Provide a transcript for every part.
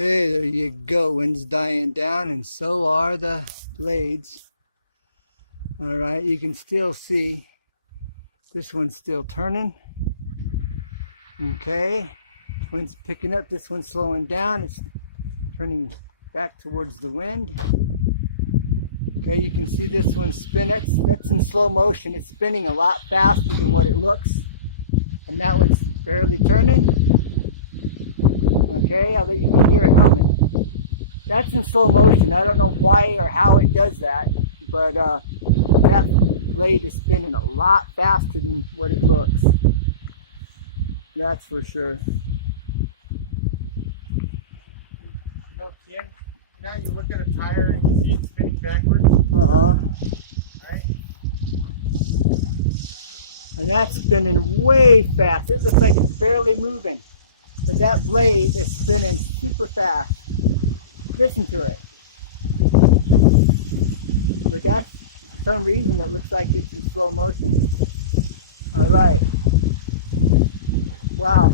Okay, there you go. Wind's dying down, and so are the blades. All right, you can still see this one's still turning. Okay, this one's picking up, this one's slowing down. It's turning back towards the wind. Okay, you can see this one spin. It's in slow motion. It's spinning a lot faster than what it looks. And now it's barely turning. Okay, I'll let you hear it coming. That's in slow motion. I don't know why or how it does that, but that blade is spinning a lot faster than what it looks. That's for sure. Now you look at a tire and you see it spinning backwards. Right? And that's spinning way fast. It looks like it's barely moving. But that blade is spinning super fast. Listen to it. But that's, for some reason, it looks like it's in slow motion. Alright. Wow.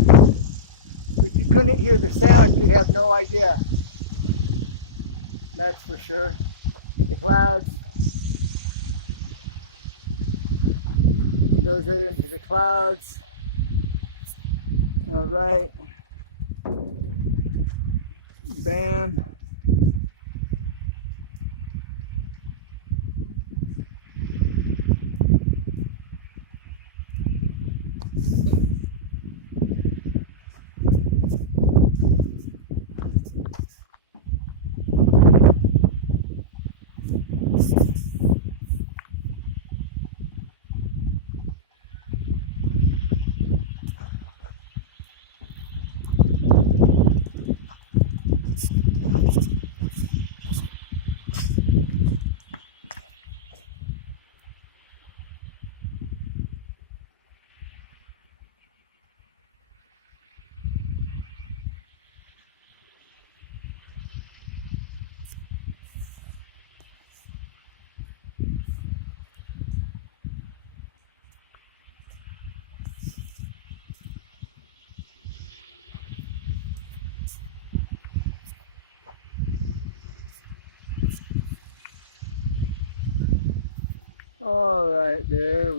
If you couldn't hear the sound, you have no idea. That's for sure. Clouds. Those are into the clouds. Alright. Bam. All right, there